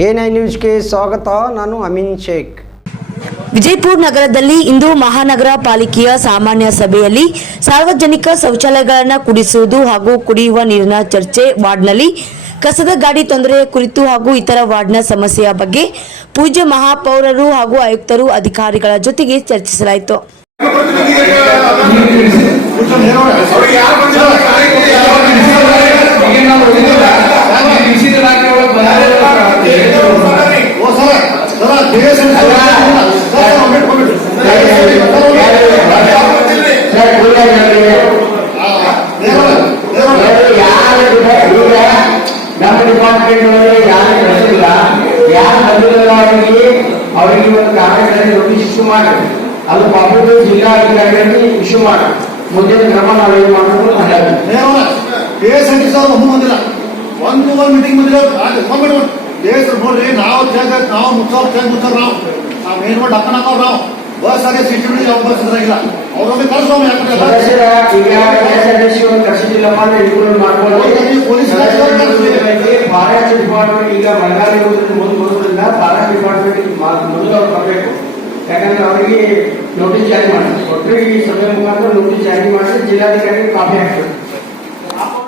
A9 ನ್ಯೂಸ್ಗೆ ಸ್ವಾಗತ. ನಾನು ಅಮೀನ್ ಶೇಖ್. ವಿಜಯಪುರ ನಗರದಲ್ಲಿ ಇಂದು ಮಹಾನಗರ ಪಾಲಿಕೆಯ ಸಾಮಾನ್ಯ ಸಭೆಯಲ್ಲಿ ಸಾರ್ವಜನಿಕ ಶೌಚಾಲಯಗಳನ್ನು ಕುಡಿಸುವುದು ಹಾಗೂ ಕುಡಿಯುವ ನೀರಿನ ಚರ್ಚೆ, ವಾರ್ಡ್ನಲ್ಲಿ ಕಸದ ಗಾಡಿ ತೊಂದರೆ ಕುರಿತು ಹಾಗೂ ಇತರ ವಾರ್ಡ್ನ ಸಮಸ್ಯೆಯ ಬಗ್ಗೆ ಪೂಜ್ಯ ಮಹಾಪೌರರು ಹಾಗೂ ಆಯುಕ್ತರು ಅಧಿಕಾರಿಗಳ ಜೊತೆಗೆ ಚರ್ಚಿಸಲಾಯಿತು. ನಮ್ಮ ಡಿಪಾರ್ಟ್ಮೆಂಟ್ ಅವರಿಗೆ ಒಂದು ಕಾರಣಗಳಲ್ಲಿ ನೋಟಿಸ್ ಇಶ್ಯೂ ಮಾಡಿ ಅದು ಪಾಪದ ಜಿಲ್ಲಾಧಿಕಾರಿಗಳಿಗೆ ಇಶ್ಯೂ ಮಾಡಿ ಮುಂದಿನ ಕ್ರಮ ನಾವು ಏನು ಮಾಡಬೇಕು ಬಂದಿಲ್ಲ. ಒಂದು ಮೀಟಿಂಗ್ ಬಂದಿಲ್ಲ. ನೋಡ್ರಿ, ನಾವು ಮುಚ್ಚೋರ್ ನಾವು ಏನ್ ಮಾಡಿ ಹಾಕೋಣ ನಾವು ಬಸ್ ಆಗಿ ಸಿಸ್ಟಮ್ ಯಾವ ಬಸ್ ಇದ್ರಾಗಿಲ್ಲ. ಅವ್ರೊಮ್ಮೆ ಕಳ್ಸೋಣ ಫಾರೆಸ್ಟ್ ಡಿಪಾರ್ಟ್ಮೆಂಟ್ ಈಗ ಬೆಳಗಾವಿ ಮುಂದೆ ಬರೋದ್ರಿಂದ ಫಾರೆಸ್ಟ್ ಡಿಪಾರ್ಟ್ಮೆಂಟ್ ಮೊದಲು ಅವ್ರು ಬರಬೇಕು. ಯಾಕಂದ್ರೆ ಅವರಿಗೆ ನೋಟಿಸ್ ಜಾರಿ ಮಾಡಿ ಕೊಟ್ಟರೆ ಈ ಸಭೆ ಮುಖಾಂತರ ನೋಟಿಸ್ ಜಾರಿ ಮಾಡಿ ಜಿಲ್ಲಾಧಿಕಾರಿಗೆ ಕಾಪಿ ಹಾಕ್ಬೇಕು.